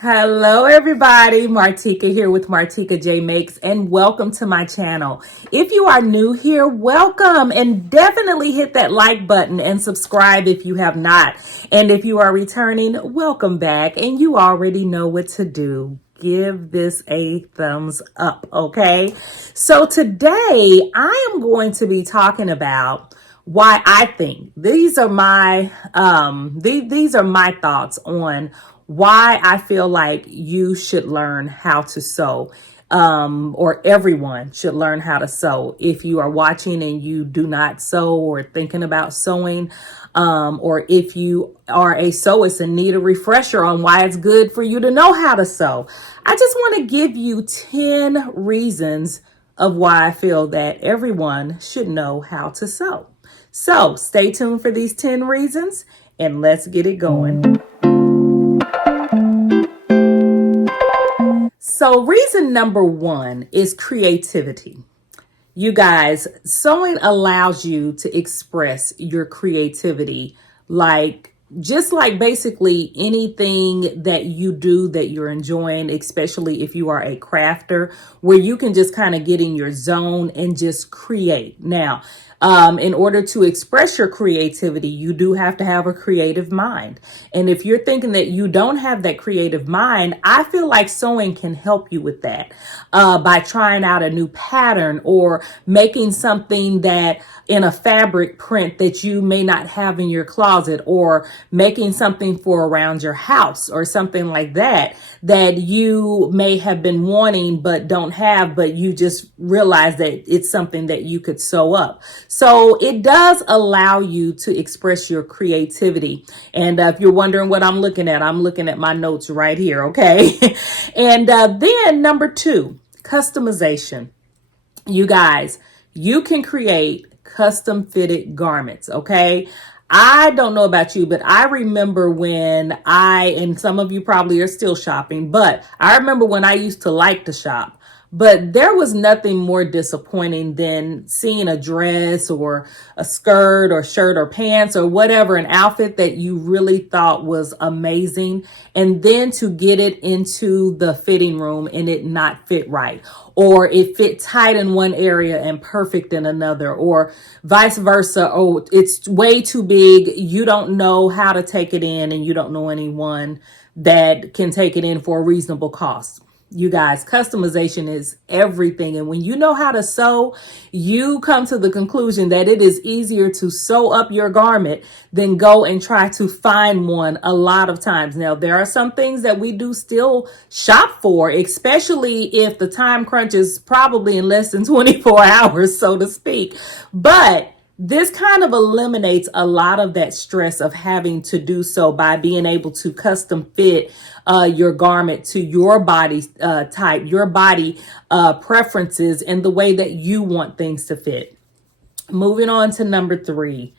Hello, everybody. Martika here with Martika J Makes, and welcome to my channel. If you are new here, welcome, and definitely hit that like button and subscribe if you have not. And if you are returning, welcome back, and you already know what to do. Give this a thumbs up, okay? So today I am going to be talking about why I think these are my thoughts on why I feel like you should learn how to sew, or everyone should learn how to sew. If you are watching and you do not sew or thinking about sewing, or if you are a sewist and need a refresher on why it's good for you to know how to sew, I just want to give you 10 reasons of why I feel that everyone should know how to sew. So stay tuned for these 10 reasons and let's get it going. So reason number one is creativity. You guys, sewing allows you to express your creativity just like basically anything that you do that you're enjoying, especially if you are a crafter, where you can just kind of get in your zone and just create. Now, in order to express your creativity, you do have to have a creative mind. And if you're thinking that you don't have that creative mind, I feel like sewing can help you with that, by trying out a new pattern or making something that in a fabric print that you may not have in your closet, or making something for around your house or something like that you may have been wanting but don't have, but you just realize that it's something that you could sew up. So it does allow you to express your creativity. And if you're wondering what I'm looking at my notes right here. Okay. And then number two, customization. You guys, you can create custom fitted garments. Okay. I don't know about you, but I remember and some of you probably are still shopping, but I remember when I used to like to shop. But there was nothing more disappointing than seeing a dress or a skirt or shirt or pants or whatever, an outfit that you really thought was amazing, and then to get it into the fitting room and it not fit right, or it fit tight in one area and perfect in another, or vice versa. Oh, it's way too big. You don't know how to take it in, and you don't know anyone that can take it in for a reasonable cost. You guys, customization is everything. And when you know how to sew, you come to the conclusion that it is easier to sew up your garment than go and try to find one a lot of times. Now, there are some things that we do still shop for, especially if the time crunch is probably in less than 24 hours, so to speak. But this kind of eliminates a lot of that stress of having to do so by being able to custom fit your garment to your body type, your body preferences, and the way that you want things to fit. Moving on to number three,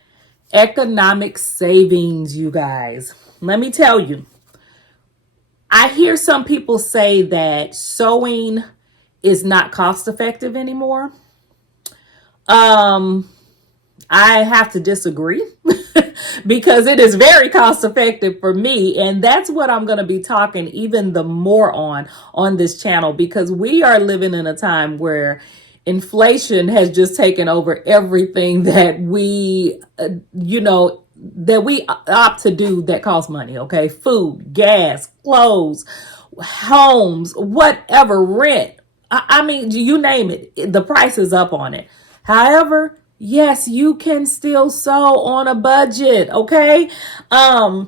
economic savings, you guys. Let me tell you, I hear some people say that sewing is not cost effective anymore. I have to disagree because it is very cost effective for me. And that's what I'm going to be talking even the more on this channel, because we are living in a time where inflation has just taken over everything that that we opt to do that costs money. Okay. Food, gas, clothes, homes, whatever, rent. I mean, you name it, the price is up on it. However, yes, you can still sew on a budget, okay? So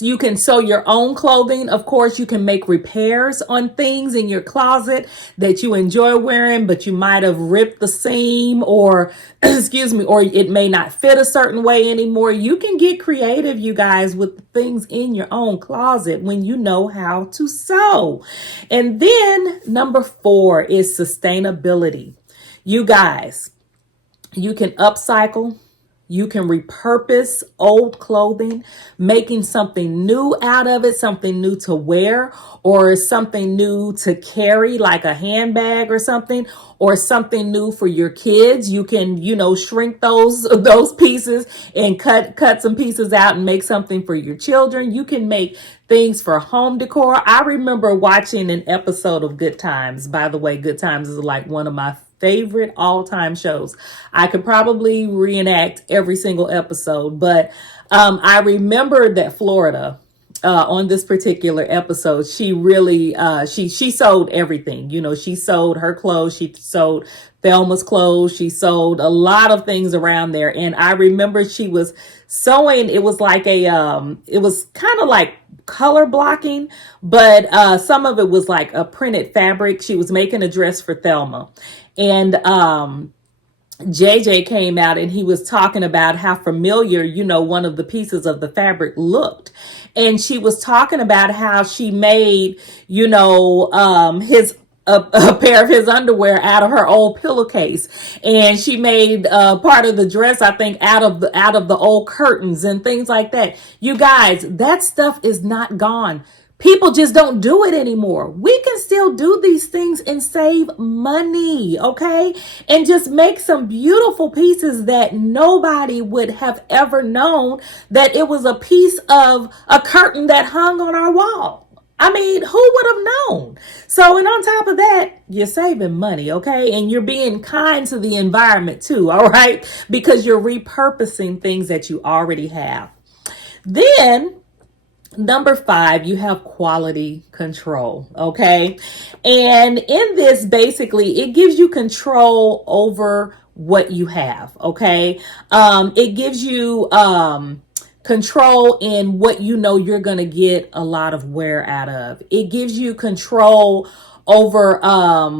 you can sew your own clothing. Of course, you can make repairs on things in your closet that you enjoy wearing, but you might have ripped the seam, or, excuse me, or it may not fit a certain way anymore. You can get creative, you guys, with things in your own closet when you know how to sew. And then number four is sustainability. You guys, you can upcycle, You can repurpose old clothing, making something new out of it, something new to wear, or something new to carry, like a handbag or something, or something new for your kids. You can, shrink those pieces and cut some pieces out and make something for your children. You can make things for home decor. I remember watching an episode of Good Times. By the way, Good Times is like one of my favorite all-time shows. I could probably reenact every single episode, but I remember that Florida, on this particular episode, she really she sold everything. She sold her clothes, she sold Thelma's clothes, she sold a lot of things around there. And I remember she was sewing. It was like it was kind of like color blocking, but some of it was like a printed fabric. She was making a dress for Thelma, and JJ came out and he was talking about how familiar, one of the pieces of the fabric looked. And she was talking about how she made, his a pair of his underwear out of her old pillowcase, and she made part of the dress, I think, out of the old curtains and things like that. You guys, that stuff is not gone. People just don't do it anymore. We can still do these things and save money, okay? And just make some beautiful pieces that nobody would have ever known that it was a piece of a curtain that hung on our wall. I mean, who would have known? So, and on top of that, you're saving money, okay? And you're being kind to the environment too, all right? Because you're repurposing things that you already have. Then, number 5, you have quality control, okay? And in this, basically, it gives you control over what you have, okay? It gives you control in what you're going to get a lot of wear out of. It gives you control over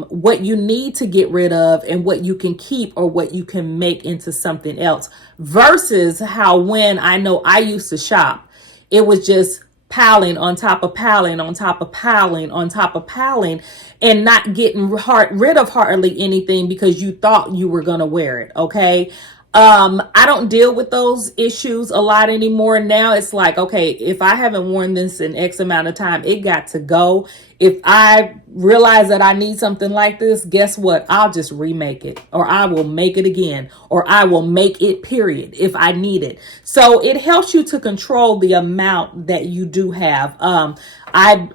what you need to get rid of and what you can keep or what you can make into something else, versus how when I used to shop, it was just piling on top of piling on top of piling on top of piling and not getting rid of hardly anything because you thought you were going to wear it. Okay. I don't deal with those issues a lot anymore. Now it's like, okay, if I haven't worn this in X amount of time, it got to go. If I realize that I need something like this, guess what? I'll just remake it, or I will make it again, or I will make it, period, if I need it. So it helps you to control the amount that you do have. A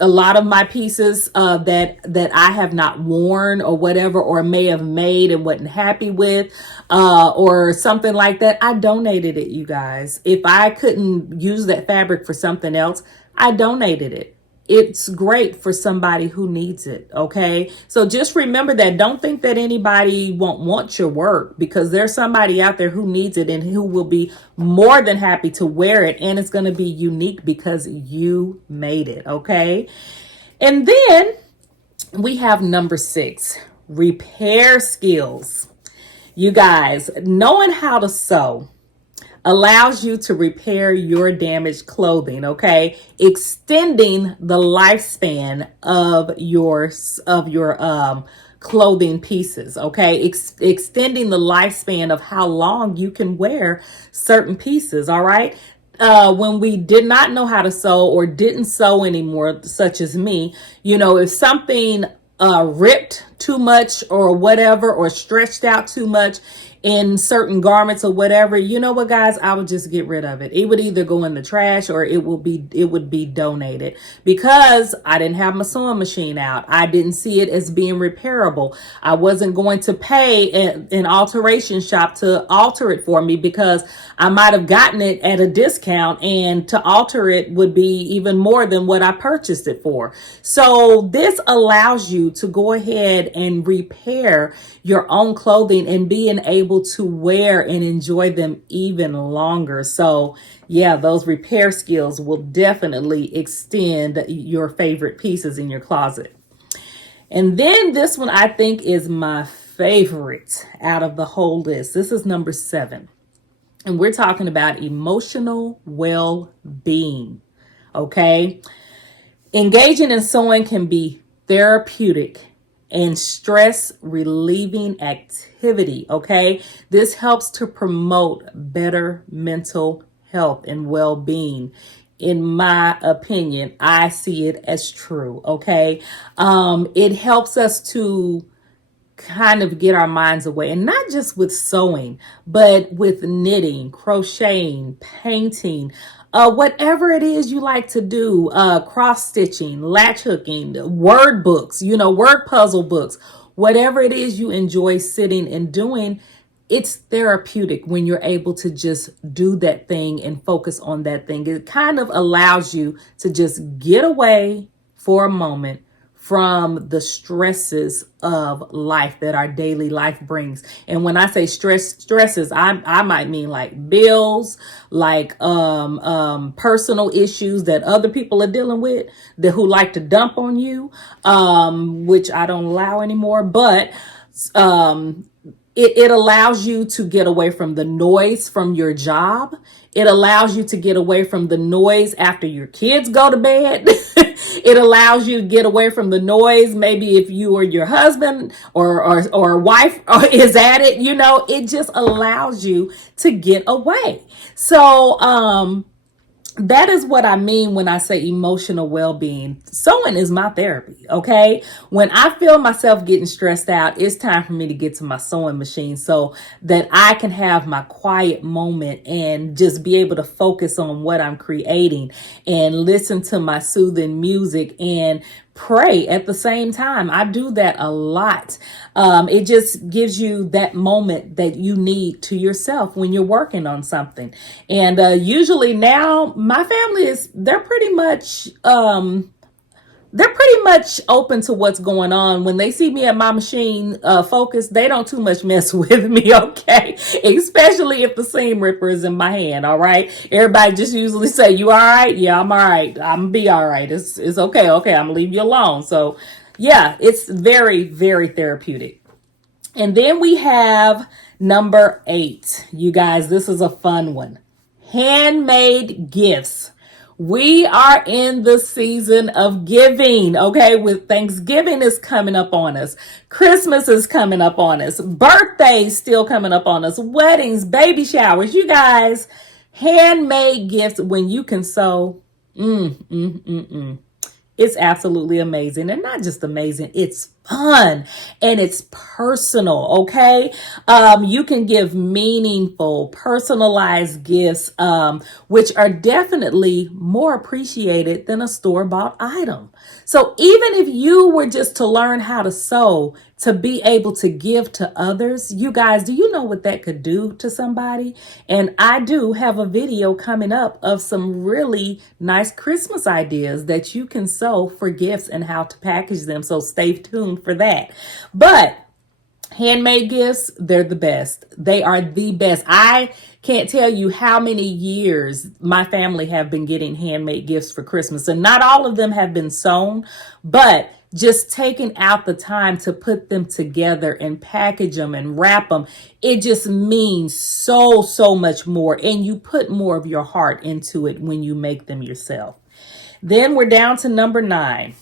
lot of my pieces that I have not worn or whatever, or may have made and wasn't happy with, or something like that, I donated it, you guys. If I couldn't use that fabric for something else, I donated it. It's great for somebody who needs it, okay? So just remember that. Don't think that anybody won't want your work, because there's somebody out there who needs it and who will be more than happy to wear it, and it's going to be unique because you made it, okay? And then we have number 6, repair skills. You guys, knowing how to sew allows you to repair your damaged clothing, okay? Extending the lifespan of your clothing pieces, okay? Extending the lifespan of how long you can wear certain pieces, all right? When we did not know how to sew or didn't sew anymore, such as me, if something ripped too much or whatever, or stretched out too much in certain garments or whatever, you know what, guys, I would just get rid of it. It would either go in the trash or it would be donated, because I didn't have my sewing machine out. I didn't see it as being repairable. I wasn't going to pay an alteration shop to alter it for me, because I might have gotten it at a discount, and to alter it would be even more than what I purchased it for. So this allows you to go ahead and repair your own clothing and being able to wear and enjoy them even longer. So yeah, those repair skills will definitely extend your favorite pieces in your closet. And then this one, I think, is my favorite out of the whole list. This is number 7. And we're talking about emotional well-being. Okay. Engaging in sewing can be therapeutic and stress relieving activity. Okay. This helps to promote better mental health and well-being. In my opinion, I see it as true. Okay. It helps us to kind of get our minds away, and not just with sewing, but with knitting, crocheting, painting, whatever it is you like to do, cross stitching, latch hooking, word books, word puzzle books, whatever it is you enjoy sitting and doing. It's therapeutic when you're able to just do that thing and focus on that thing. It kind of allows you to just get away for a moment from the stresses of life that our daily life brings. And when I say stresses, I might mean like bills, like personal issues that other people are dealing with, that who like to dump on you, which I don't allow anymore. But it allows you to get away from the noise from your job. It allows you to get away from the noise after your kids go to bed. It allows you to get away from the noise. Maybe if you or your husband or wife is at it, it just allows you to get away. So, that is what I mean when I say emotional well-being. Sewing is my therapy, okay? When I feel myself getting stressed out, it's time for me to get to my sewing machine so that I can have my quiet moment and just be able to focus on what I'm creating and listen to my soothing music and pray at the same time. I do that a lot. It just gives you that moment that you need to yourself when you're working on something. And usually now my family they're pretty much open to what's going on. When they see me at my machine focused, they don't too much mess with me, okay? Especially if the seam ripper is in my hand, all right? Everybody just usually say, you all right? Yeah, I'm all right. I'm gonna be all right. It's okay. Okay, I'm gonna leave you alone. So yeah, it's very, very therapeutic. And then we have number 8. You guys, this is a fun one. Handmade gifts. We are in the season of giving, okay? With Thanksgiving is coming up on us. Christmas is coming up on us. Birthdays still coming up on us. Weddings, baby showers. You guys, handmade gifts when you can sew. It's absolutely amazing. And not just amazing, it's fun and it's personal, okay? You can give meaningful, personalized gifts, which are definitely more appreciated than a store-bought item. So even if you were just to learn how to sew, to be able to give to others, you guys, do you know what that could do to somebody? And I do have a video coming up of some really nice Christmas ideas that you can sew for gifts and how to package them. So stay tuned for that. But handmade gifts, they're the best. They are the best. I can't tell you how many years my family have been getting handmade gifts for Christmas. And not all of them have been sewn, but just taking out the time to put them together and package them and wrap them, it just means so, so much more. And you put more of your heart into it when you make them yourself. Then we're down to number 9,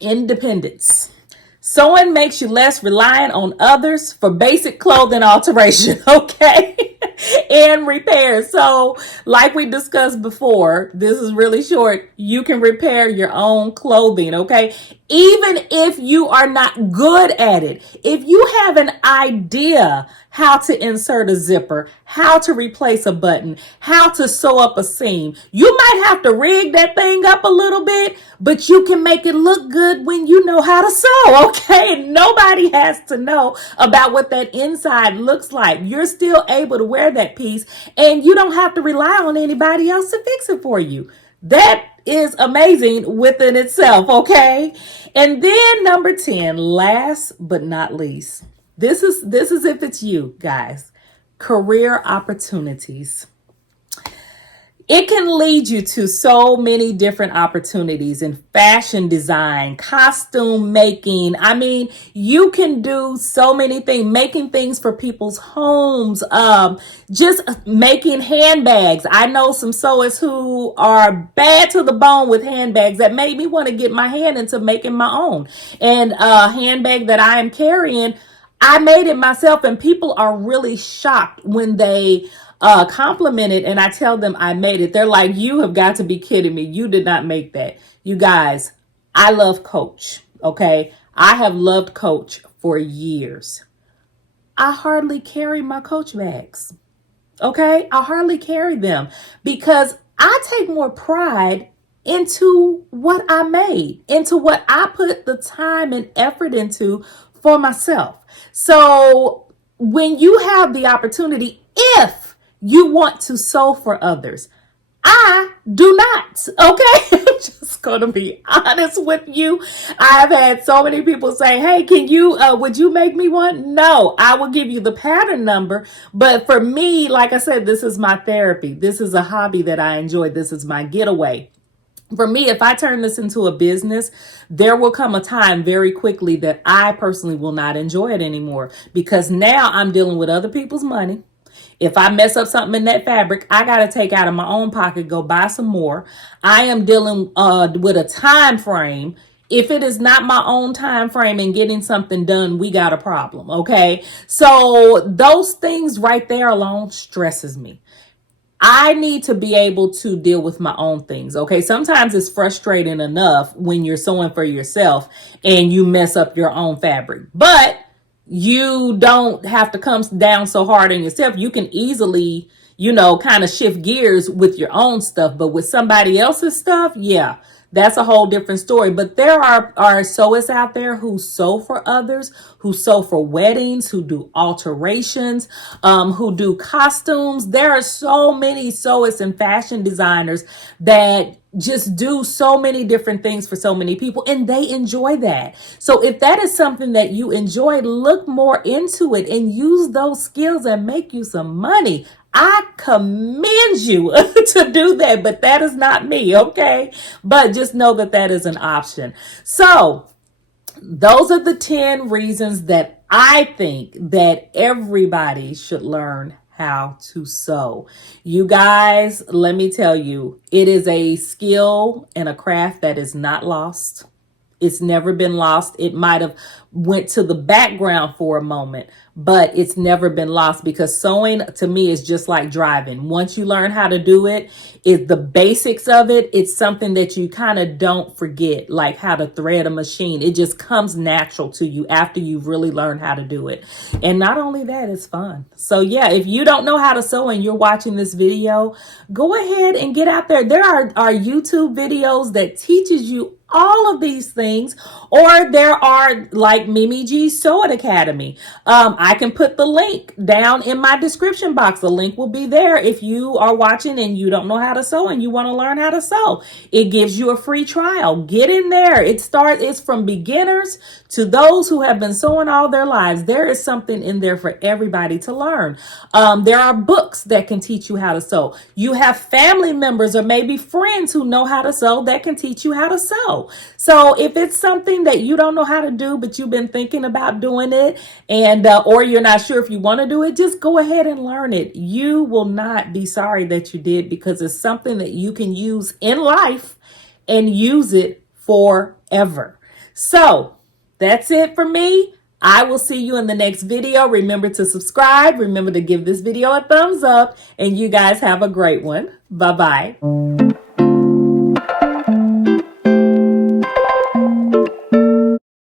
independence. Sewing makes you less reliant on others for basic clothing alteration, okay? And repair. So, like we discussed before, this is really short. You can repair your own clothing, okay? Even if you are not good at it, if you have an idea how to insert a zipper, how to replace a button, how to sew up a seam, you might have to rig that thing up a little bit, but you can make it look good when you know how to sew, okay? And nobody has to know about what that inside looks like. You're still able to wear that piece and you don't have to rely on anybody else to fix it for you. That is amazing within itself, okay? And then number 10, last but not least, this is if it's you guys, career opportunities. It can lead you to so many different opportunities in fashion design, costume making. I mean, you can do so many things, making things for people's homes, just making handbags. I know some sewers who are bad to the bone with handbags that made me want to get my hand into making my own. And a handbag that I am carrying, I made it myself, and people are really shocked when they compliment it and I tell them I made it. They're like, you have got to be kidding me. You did not make that. You guys, I love Coach. Okay. I have loved Coach for years. I hardly carry my Coach bags. Okay. I hardly carry them because I take more pride into what I made, into what I put the time and effort into for myself. So when you have the opportunity, if you want to sew for others, I do not. Okay. I'm just going to be honest with you. I've had so many people say, hey, would you make me one? No, I will give you the pattern number. But for me, like I said, this is my therapy. This is a hobby that I enjoy. This is my getaway. For me, if I turn this into a business, there will come a time very quickly that I personally will not enjoy it anymore because now I'm dealing with other people's money. If I mess up something in that fabric, I got to take out of my own pocket, go buy some more. I am dealing with a time frame. If it is not my own time frame and getting something done, we got a problem. Okay. So those things right there alone stresses me. I need to be able to deal with my own things. Okay. Sometimes it's frustrating enough when you're sewing for yourself and you mess up your own fabric, but you don't have to come down so hard on yourself. You can easily, kind of shift gears with your own stuff, but with somebody else's stuff, yeah, that's a whole different story. But there are sewists out there who sew for others, who sew for weddings, who do alterations, who do costumes. There are so many sewists and fashion designers that just do so many different things for so many people, and they enjoy that. So if that is something that you enjoy, look more into it and use those skills and make you some money. I commend you to do that, but that is not me. Okay. But just know that that is an option. So those are the 10 reasons that I think that everybody should learn how to sew. You guys, let me tell you, it is a skill and a craft that is not lost. It's never been lost. It might have went to the background for a moment, but it's never been lost because sewing to me is just like driving. Once you learn how to do it, the basics of it, it's something that you kind of don't forget, like how to thread a machine. It just comes natural to you after you've really learned how to do it. And not only that, it's fun. So yeah, if you don't know how to sew and you're watching this video, go ahead and get out there. There are YouTube videos that teaches you all of these things, or there are like Mimi G's Sew-It Academy. I can put the link down in my description box. The link will be there if you are watching and you don't know how to sew and you want to learn how to sew. It gives you a free trial. Get in there. It's from beginners to those who have been sewing all their lives. There is something in there for everybody to learn. There are books that can teach you how to sew. You have family members or maybe friends who know how to sew that can teach you how to sew. So if it's something that you don't know how to do, but you've been thinking about doing it and or you're not sure if you want to do it, just go ahead and learn it. You will not be sorry that you did because it's something that you can use in life and use it forever. So that's it for me. I will see you in the next video. Remember to subscribe. Remember to give this video a thumbs up, and you guys have a great one. Bye-bye.